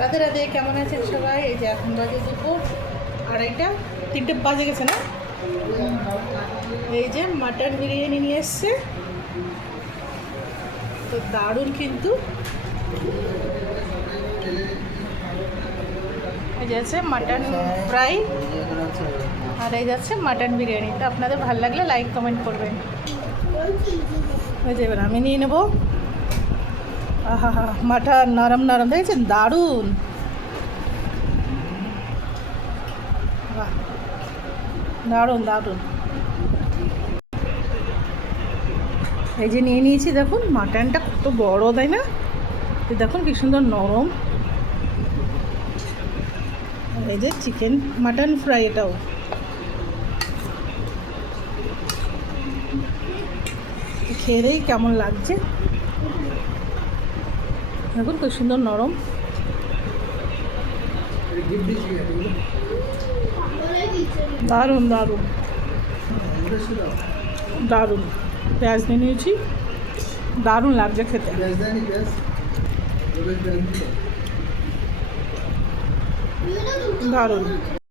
রাধে রাধে, কেমন আছেন সবাই? এই যে এখন বাজে দুপুর 2:30, 3টে বাজে গেছে না? এই যে মাটন বিরিয়ানি নিয়ে এসছে, তো দারুণ কিন্তু। এই যে আছে মাটন ফ্রাই, আর এই যাচ্ছে মাটন বিরিয়ানি। তো আপনাদের ভালো লাগলে লাইক কমেন্ট করবেন। ওই যে এবার আমি নিয়ে নেবো। আহা হা, মাটন নরম নরম, দেখেছেন? দারুণ, বাহ, দারুণ দারুণ। এই যে নিয়ে নিয়েছি, দেখুন মাটনটা কত বড়, তাই না? দেখুন কি সুন্দর নরম। এই যে চিকেন মাটন ফ্রাই, এটাও খেয়ে দেই কেমন লাগছে। দেখুন খুব সুন্দর নরম। দারুণ দারুণ দারুণ। পেঁয়াজ নিয়ে নিয়েছি, দারুণ লাগছে খেতে। দারুণ।